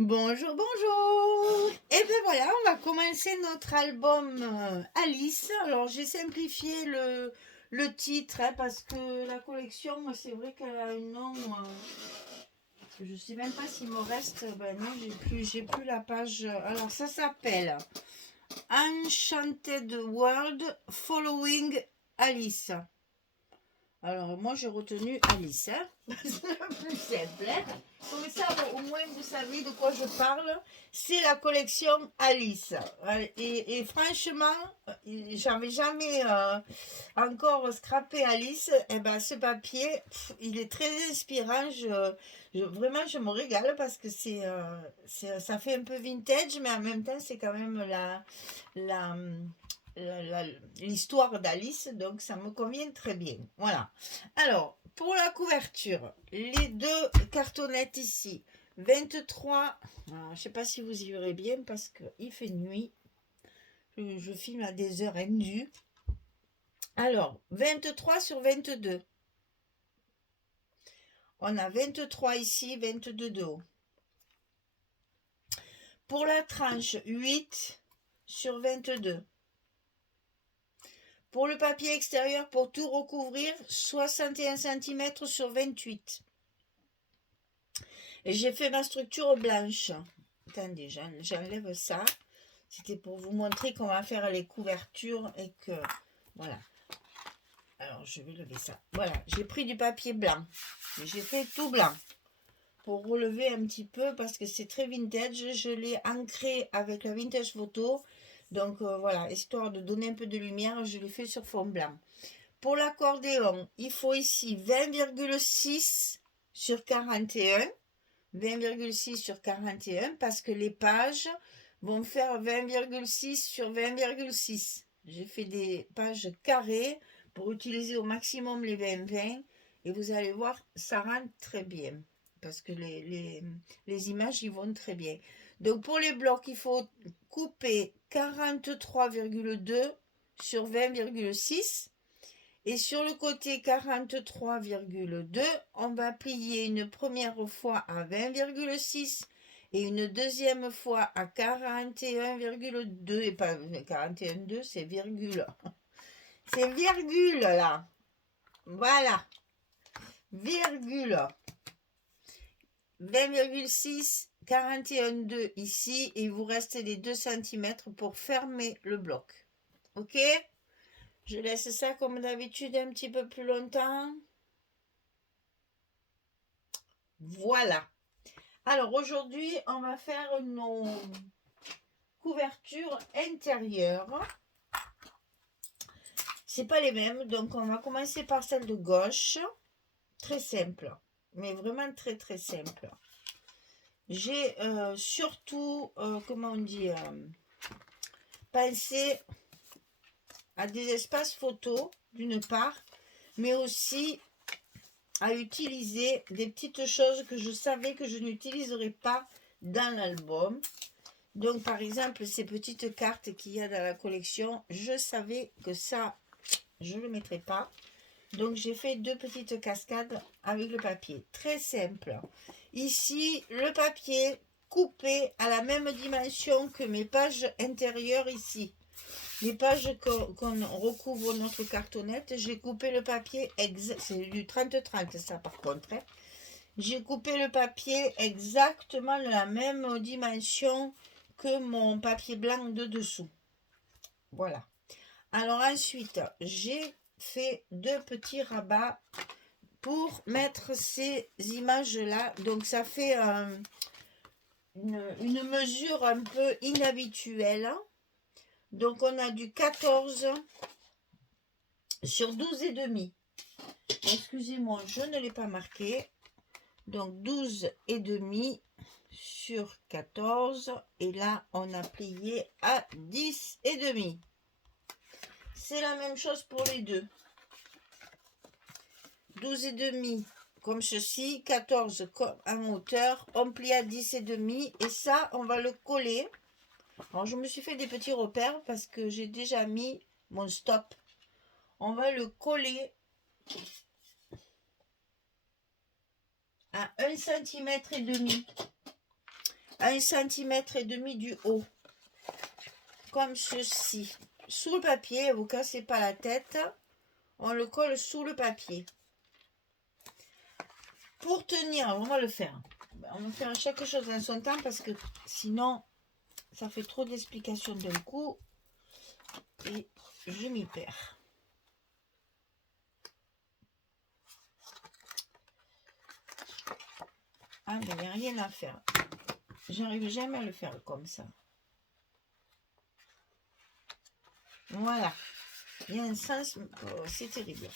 Bonjour, bonjour. Et bien voilà, on va commencer notre album Alice. Alors j'ai simplifié le titre hein, parce que la collection, c'est vrai qu'elle a un nom. Je sais même pas s'il me reste. Ben non, j'ai plus la page. Alors ça s'appelle Enchanted World Following Alice. Alors moi j'ai retenu Alice, hein. C'est le plus simple. Hein. Comme ça au moins vous savez de quoi je parle. C'est la collection Alice. Et franchement, j'avais jamais encore scrappé Alice. Et ben ce papier, il est très inspirant. Vraiment je me régale parce que ça fait un peu vintage, mais en même temps c'est quand même la, l'histoire d'Alice, donc ça me convient très bien. Voilà. Alors, pour la couverture, les deux cartonnettes ici, 23. Je ne sais pas si vous y verrez bien parce qu'il fait nuit. Je filme à des heures indues. Alors, 23 sur 22. On a 23 ici, 22 de haut. Pour la tranche, 8 sur 22. Pour le papier extérieur, pour tout recouvrir, 61 cm sur 28. Et j'ai fait ma structure blanche. Attendez, j'enlève ça. C'était pour vous montrer qu'on va faire les couvertures et que... Voilà. Alors, je vais lever ça. Voilà, j'ai pris du papier blanc. J'ai fait tout blanc. Pour relever un petit peu, parce que c'est très vintage. Je l'ai ancré avec la vintage photo. Donc, voilà, histoire de donner un peu de lumière, je l'ai fait sur fond blanc. Pour l'accordéon, il faut ici 20,6 sur 41. 20,6 sur 41 parce que les pages vont faire 20,6 sur 20,6. J'ai fait des pages carrées pour utiliser au maximum les 20-20 et vous allez voir, ça rend très bien parce que les images y vont très bien. Donc pour les blocs, il faut couper 43,2 sur 20,6. Et sur le côté 43,2, on va plier une première fois à 20,6 et une deuxième fois à 41,2. Et pas 41,2, c'est virgule. C'est virgule là. Voilà. Virgule. 20,6, 41,2 ici. Et il vous reste les 2 cm pour fermer le bloc. Ok ? Je laisse ça comme d'habitude un petit peu plus longtemps. Voilà. Alors aujourd'hui, on va faire nos couvertures intérieures. C'est pas les mêmes, donc on va commencer par celle de gauche. Très simple, mais vraiment très très simple. J'ai surtout, comment on dit, pensé à des espaces photos d'une part, mais aussi à utiliser des petites choses que je savais que je n'utiliserais pas dans l'album. Donc par exemple ces petites cartes qu'il y a dans la collection, je savais que ça je ne le mettrais pas. Donc j'ai fait deux petites cascades avec le papier. Très simple. Ici le papier coupé à la même dimension que mes pages intérieures ici. Les pages qu'on recouvre notre cartonnette, j'ai coupé le papier, c'est du 30-30 ça par contre. Hein. J'ai coupé le papier exactement de la même dimension que mon papier blanc de dessous. Voilà. Alors ensuite, j'ai fait deux petits rabats pour mettre ces images-là. Donc ça fait une mesure un peu inhabituelle. Donc on a du 14 sur 12 et demi. Excusez-moi, je ne l'ai pas marqué. Donc 12 et demi sur 14 et là on a plié à 10 et demi. C'est la même chose pour les deux. 12 et demi comme ceci, 14 comme en hauteur, on plie à 10 et demi et ça on va le coller. Alors je me suis fait des petits repères parce que j'ai déjà mis mon stop. On va le coller à 1,5 cm 1,5 cm du haut. Comme ceci. Sous le papier, vous cassez pas la tête. On le colle sous le papier. Pour tenir, on va le faire. On va faire chaque chose en son temps parce que sinon, ça fait trop d'explications d'un coup. Et je m'y perds. Ah, mais il n'y a rien à faire. J'arrive jamais à le faire comme ça. Voilà. Il y a un sens, c'est terrible.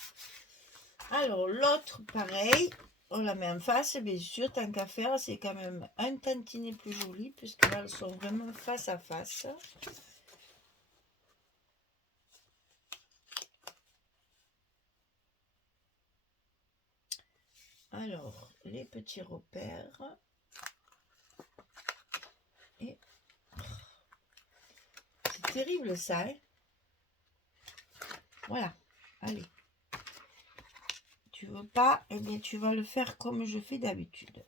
Alors, l'autre, pareil. On la met en face, bien sûr, tant qu'à faire, c'est quand même un tantinet plus joli, puisque là, elles sont vraiment face à face. Alors, les petits repères. Et c'est terrible ça, hein? Voilà, allez. Tu veux pas, eh bien tu vas le faire comme je fais d'habitude.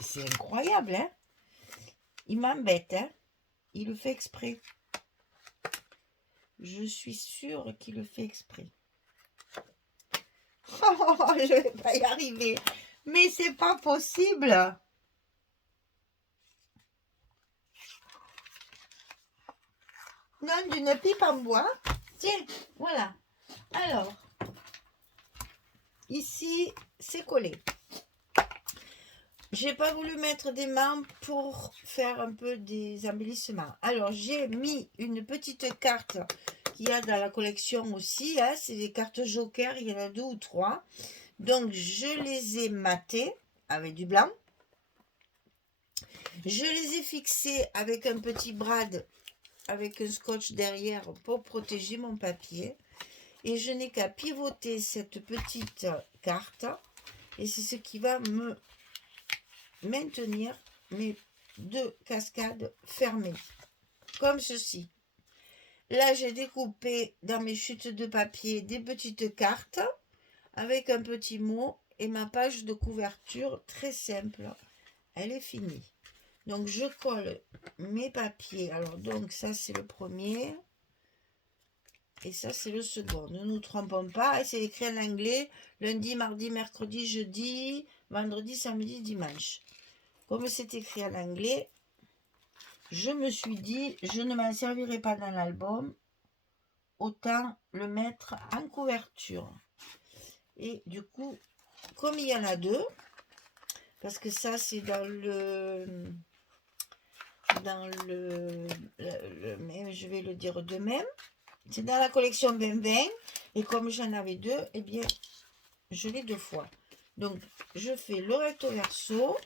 C'est incroyable, hein? Il m'embête, hein? Il le fait exprès. Je suis sûre qu'il le fait exprès. Oh, je vais pas y arriver. Mais c'est pas possible. Non, d'une pipe en bois. Tiens, voilà. Alors, ici, c'est collé. J'ai pas voulu mettre des mains pour faire un peu des embellissements. Alors, j'ai mis une petite carte qu'il y a dans la collection aussi. Hein, c'est des cartes Joker, il y en a 2 ou 3. Donc, je les ai matées avec du blanc. Je les ai fixées avec un petit brad, avec un scotch derrière pour protéger mon papier. Et je n'ai qu'à pivoter cette petite carte. Et c'est ce qui va me maintenir mes 2 cascades fermées. Comme ceci. Là, j'ai découpé dans mes chutes de papier des petites cartes avec un petit mot et ma page de couverture très simple. Elle est finie. Donc, je colle mes papiers. Alors, donc, ça, c'est le premier. Et ça, c'est le second. Ne nous trompons pas. C'est écrit en anglais. Lundi, mardi, mercredi, jeudi, vendredi, samedi, dimanche. Comme c'est écrit en anglais, je me suis dit, je ne m'en servirai pas dans l'album. Autant le mettre en couverture. Et du coup, comme il y en a 2, parce que ça, c'est dans le mais je vais le dire de même. C'est dans la collection 2020 et comme j'en avais 2, eh bien, je l'ai 2 fois. Donc, je fais le recto verso.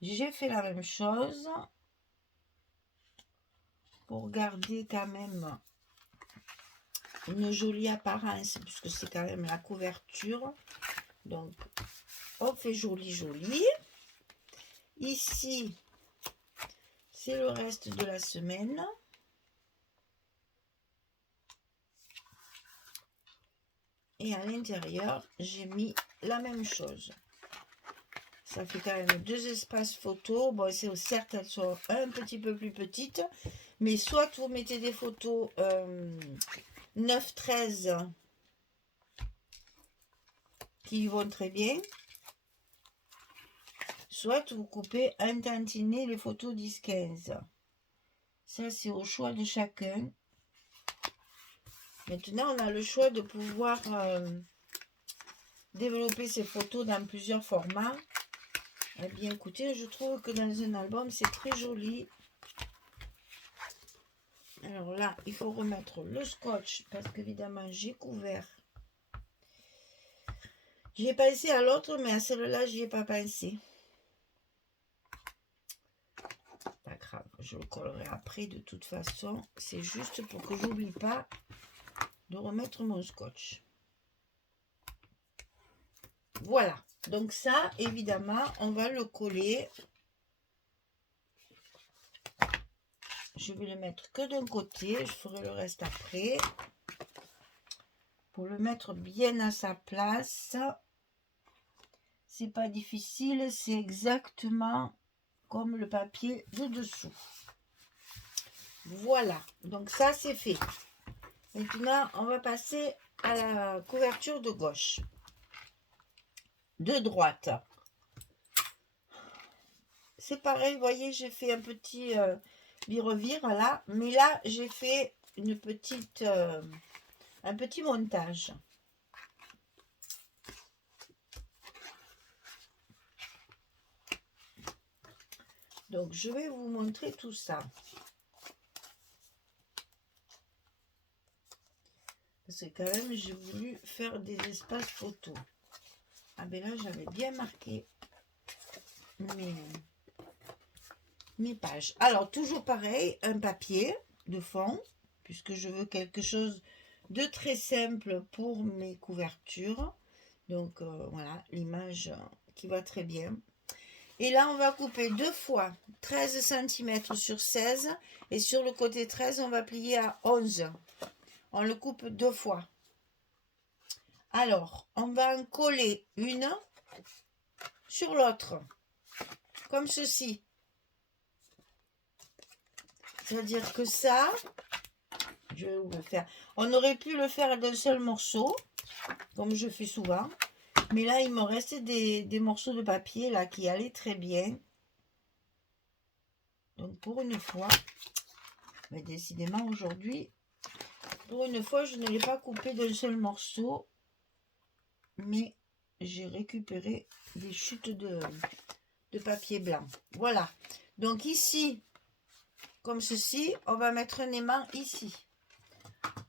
J'ai fait la même chose pour garder quand même une jolie apparence puisque c'est quand même la couverture. Donc, on fait joli, joli. Ici, c'est le reste de la semaine. Et à l'intérieur, j'ai mis la même chose. Ça fait quand même 2 espaces photos. Bon, c'est certes, elles sont un petit peu plus petites. Mais soit vous mettez des photos 9-13 qui vont très bien. Soit vous coupez un tantinet les photos 10-15. Ça, c'est au choix de chacun. Maintenant, on a le choix de pouvoir développer ces photos dans plusieurs formats. Eh bien, écoutez, je trouve que dans un album, c'est très joli. Alors là, il faut remettre le scotch parce qu'évidemment, j'ai couvert. J'ai pensé à l'autre, mais à celle-là, j'y ai pas pensé. Pas grave, je le collerai après de toute façon. C'est juste pour que j'oublie pas de remettre mon scotch. Voilà. Donc ça, évidemment, on va le coller. je vais le mettre que d'un côté, je ferai le reste après. Pour le mettre bien à sa place, c'est pas difficile, c'est exactement comme le papier de dessous. Voilà, donc ça c'est fait. Maintenant, on va passer à la couverture de gauche. De droite. C'est pareil, vous voyez, j'ai fait un petit vire là, mais là, j'ai fait une petite, un petit montage. Donc, je vais vous montrer tout ça. Parce que quand même, j'ai voulu faire des espaces photos. Ah ben là, j'avais bien marqué mes pages. Alors, toujours pareil, un papier de fond, puisque je veux quelque chose de très simple pour mes couvertures. Donc, voilà, l'image qui va très bien. Et là, on va couper 2 fois 13 cm sur 16. Et sur le côté 13, on va plier à 11. On le coupe 2 fois. Alors, on va en coller une sur l'autre. Comme ceci. C'est-à-dire que ça, je vais vous le faire. On aurait pu le faire d'un seul morceau, comme je fais souvent. Mais là, il me restait des morceaux de papier là qui allaient très bien. Donc, pour une fois, mais décidément aujourd'hui, pour une fois, je ne l'ai pas coupé d'un seul morceau. Mais j'ai récupéré des chutes de papier blanc. Voilà. Donc ici, comme ceci, on va mettre un aimant ici.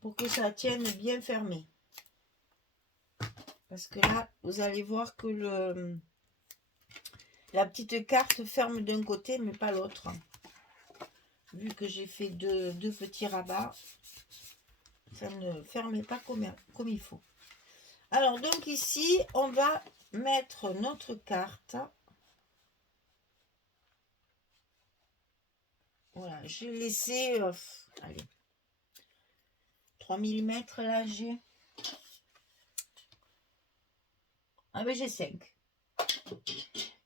Pour que ça tienne bien fermé. Parce que là, vous allez voir que la petite carte ferme d'un côté, mais pas l'autre. Vu que j'ai fait deux petits rabats, ça ne ferme pas comme il faut. Alors, donc ici, on va mettre notre carte. Voilà, j'ai laissé, allez, 3 mm là, j'ai. Ah ben j'ai 5.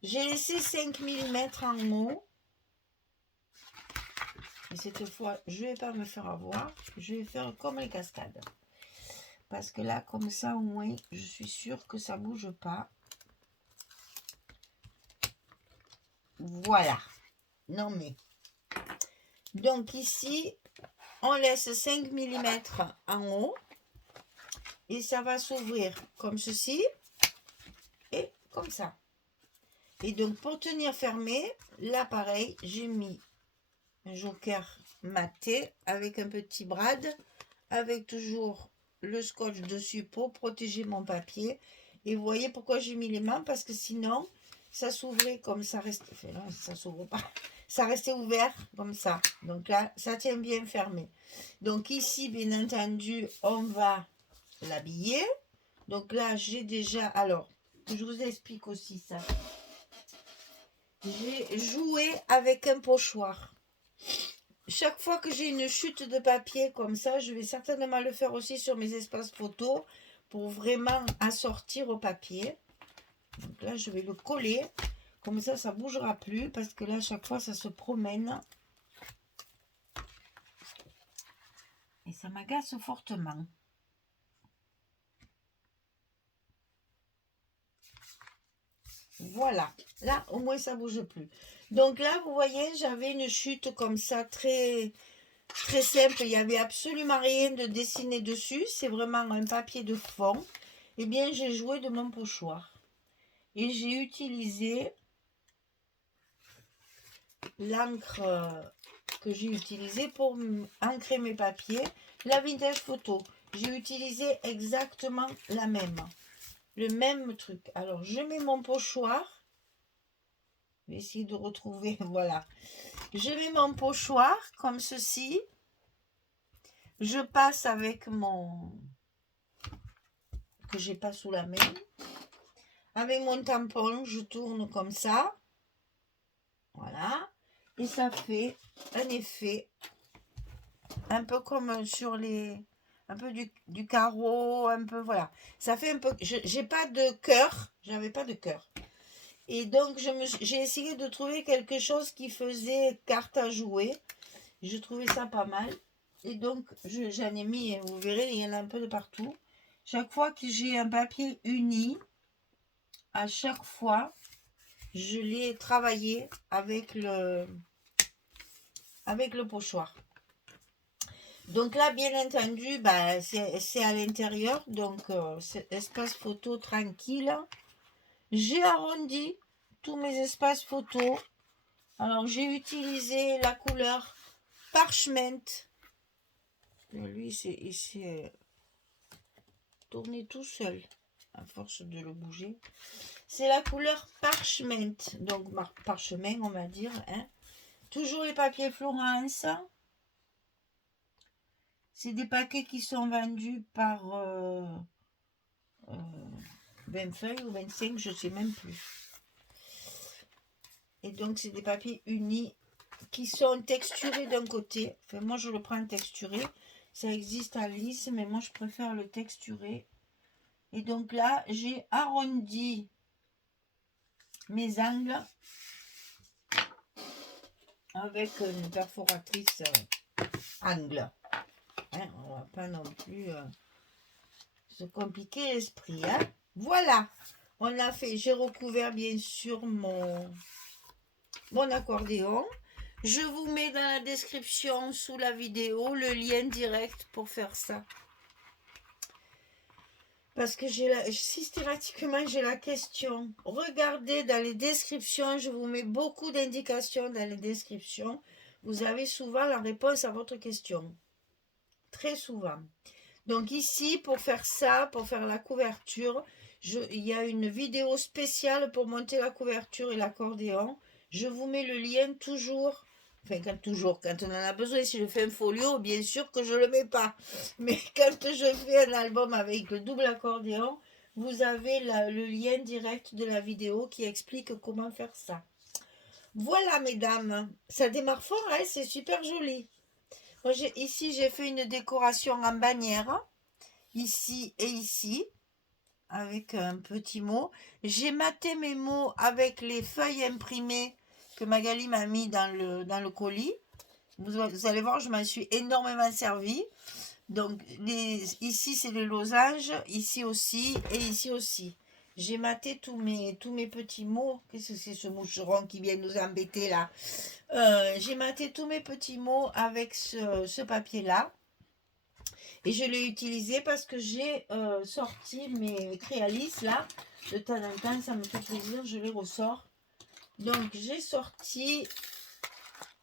J'ai laissé 5 mm en haut. Et cette fois, je ne vais pas me faire avoir. Je vais faire comme les cascades. Parce que là, comme ça, au moins, je suis sûre que ça ne bouge pas. Voilà. Non mais. Donc ici, on laisse 5 mm en haut. Et ça va s'ouvrir comme ceci. Et comme ça. Et donc, pour tenir fermé, là, pareil, j'ai mis un joker maté avec un petit brad, avec toujours le scotch dessus pour protéger mon papier. Et vous voyez pourquoi j'ai mis les mains, parce que sinon, ça s'ouvrait comme ça restait. Enfin, non, ça s'ouvre pas. Ça restait ouvert comme ça. Donc là, ça tient bien fermé. Donc ici, bien entendu, on va l'habiller. Donc là, j'ai déjà... Alors, je vous explique aussi ça. J'ai joué avec un pochoir. Chaque fois que j'ai une chute de papier comme ça, je vais certainement le faire aussi sur mes espaces photos pour vraiment assortir au papier. Donc là, je vais le coller. Comme ça, ça ne bougera plus parce que là, chaque fois, ça se promène. Et ça m'agace fortement. Voilà. Là, au moins, ça ne bouge plus. Donc là, vous voyez, j'avais une chute comme ça, très simple. Il n'y avait absolument rien de dessiné dessus. C'est vraiment un papier de fond. Eh bien, j'ai joué de mon pochoir. Et j'ai utilisé l'encre que j'ai utilisée pour ancrer mes papiers. La Vintage Photo. J'ai utilisé exactement la même. Le même truc. Alors, je mets mon pochoir. Je vais essayer de retrouver. Voilà. Je mets mon pochoir comme ceci. Je passe avec mon... que j'ai pas sous la main. Avec mon tampon, je tourne comme ça. Voilà. Et ça fait un effet un peu comme sur les... Un peu du carreau, un peu, voilà. Ça fait un peu... J'ai pas de cœur, j'avais pas de cœur. Et donc, j'ai essayé de trouver quelque chose qui faisait carte à jouer. Je trouvais ça pas mal. Et donc, j'en ai mis, vous verrez, il y en a un peu de partout. Chaque fois que j'ai un papier uni, à chaque fois, je l'ai travaillé avec le pochoir. Donc là, bien entendu, bah, c'est à l'intérieur, donc c'est espace photo tranquille. J'ai arrondi tous mes espaces photo. Alors, j'ai utilisé la couleur Parchment. Lui, il s'est tourné tout seul à force de le bouger. C'est la couleur Parchment, donc parchemin, on va dire. Hein. Toujours les papiers Florence. C'est des paquets qui sont vendus par 20 feuilles ou 25, je ne sais même plus. Et donc, c'est des papiers unis qui sont texturés d'un côté. Enfin, moi, je le prends texturé. Ça existe à lisse, mais moi, je préfère le texturé. Et donc là, j'ai arrondi mes angles avec une perforatrice angle. Hein, on va pas non plus se compliquer l'esprit. Hein. Voilà, on a fait. J'ai recouvert bien sûr mon accordéon. Je vous mets dans la description sous la vidéo le lien direct pour faire ça. Parce que systématiquement, j'ai la question. Regardez dans les descriptions, je vous mets beaucoup d'indications dans les descriptions. Vous avez souvent la réponse à votre question. Très souvent. Donc ici, pour faire ça, pour faire la couverture, il y a une vidéo spéciale pour monter la couverture et l'accordéon. Je vous mets le lien toujours. Enfin, quand on en a besoin, si je fais un folio, bien sûr que je ne le mets pas. Mais quand je fais un album avec le double accordéon, vous avez le lien direct de la vidéo qui explique comment faire ça. Voilà, mesdames. Ça démarre fort, hein, c'est super joli. Moi, ici, j'ai fait une décoration en bannière. Ici et ici. Avec un petit mot. J'ai maté mes mots avec les feuilles imprimées que Magali m'a mis dans le colis. Vous allez voir, je m'en suis énormément servi. Donc, ici, c'est les losanges, ici aussi et ici aussi. J'ai maté tous mes petits mots. Qu'est-ce que c'est ce moucheron qui vient nous embêter là? J'ai maté tous mes petits mots avec ce papier-là. Et je l'ai utilisé parce que j'ai sorti mes Créalis là. De temps en temps, ça me fait plaisir, je les ressors. Donc, j'ai sorti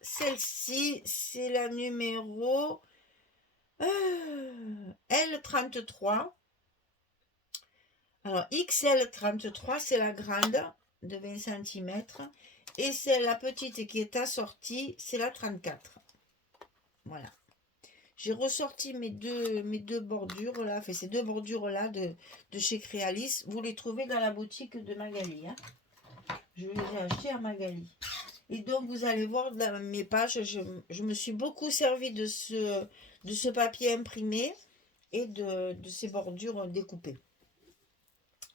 celle-ci. C'est la numéro L33. Alors, XL33, c'est la grande de 20 cm. Et c'est la petite qui est assortie, c'est la 34. Voilà. J'ai ressorti mes deux bordures là, enfin ces deux bordures là de chez Créalis. Vous les trouvez dans la boutique de Magali. Hein. Je les ai achetées à Magali. Et donc vous allez voir dans mes pages, je me suis beaucoup servi de ce papier imprimé et de ces bordures découpées.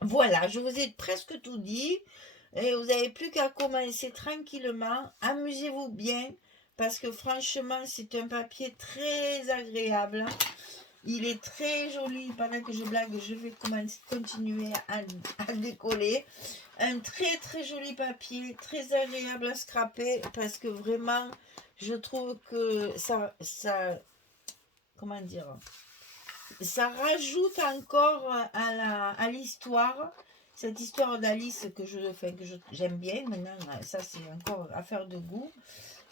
Voilà, je vous ai presque tout dit. Et vous n'avez plus qu'à commencer tranquillement. Amusez-vous bien. Parce que franchement, c'est un papier très agréable. Il est très joli. Pendant que je blague, je vais continuer à décoller. Un très très joli papier. Très agréable à scraper. Parce que vraiment, je trouve que ça comment dire, ça rajoute encore à l'histoire. Cette histoire d'Alice que j'aime bien. Maintenant, ça c'est encore affaire de goût.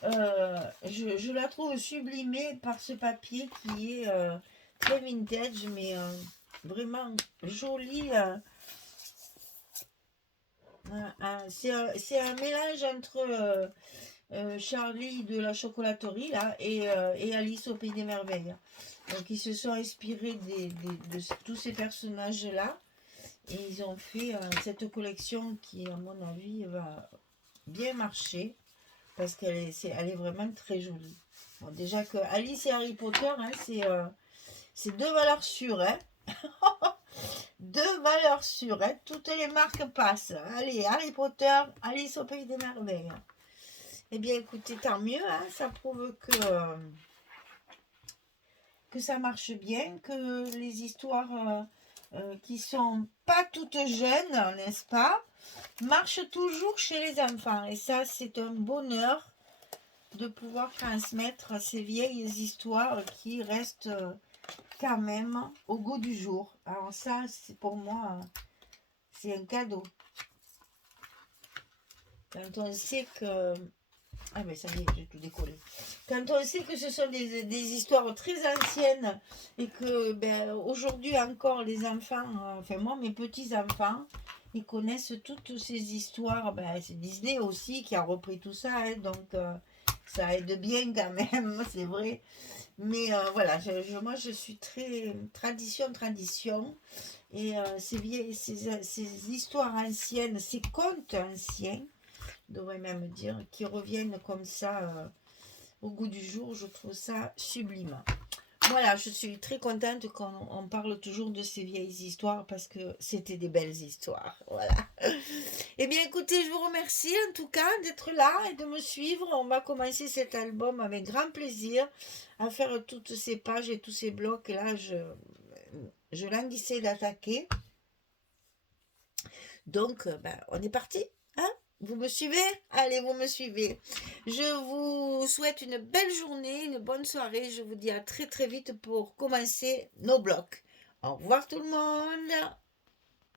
Je la trouve sublimée par ce papier qui est très vintage, mais vraiment joli. C'est un mélange entre Charlie de la chocolaterie là, et Alice au Pays des Merveilles. Donc ils se sont inspirés de tous ces personnages-là. Et ils ont fait cette collection qui, à mon avis, va bien marcher. Parce qu'elle est vraiment très jolie. Bon, déjà que Alice et Harry Potter, hein, c'est deux valeurs sûres. Hein. Deux valeurs sûres. Hein. Toutes les marques passent. Allez, Harry Potter, Alice au Pays des Merveilles. Eh bien, écoutez, tant mieux. Hein, ça prouve que ça marche bien, que les histoires qui sont pas toutes jeunes, n'est-ce pas, marchent toujours chez les enfants. Et ça, c'est un bonheur de pouvoir transmettre ces vieilles histoires qui restent quand même au goût du jour. Alors ça, c'est pour moi, c'est un cadeau. Quand on sait que... Ah mais ça y est, j'ai tout décollé. Quand on sait que ce sont des histoires très anciennes et que ben, aujourd'hui encore les enfants, enfin moi mes petits-enfants, ils connaissent toutes ces histoires. Ben, c'est Disney aussi qui a repris tout ça, hein, donc ça aide bien quand même, c'est vrai. Mais voilà, moi je suis très tradition. Et ces histoires anciennes, ces contes anciens, je devrais même dire, qui reviennent comme ça au goût du jour, je trouve ça sublime. Voilà, je suis très contente qu'on parle toujours de ces vieilles histoires parce que c'était des belles histoires. Voilà. Eh bien, écoutez, je vous remercie en tout cas d'être là et de me suivre. On va commencer cet album avec grand plaisir à faire toutes ces pages et tous ces blocs. Et là, je languissais d'attaquer. Donc, ben, on est parti. Hein? Vous me suivez? Allez, vous me suivez. Je vous souhaite une belle journée, une bonne soirée. Je vous dis à très très vite pour commencer nos blocs. Au revoir tout le monde.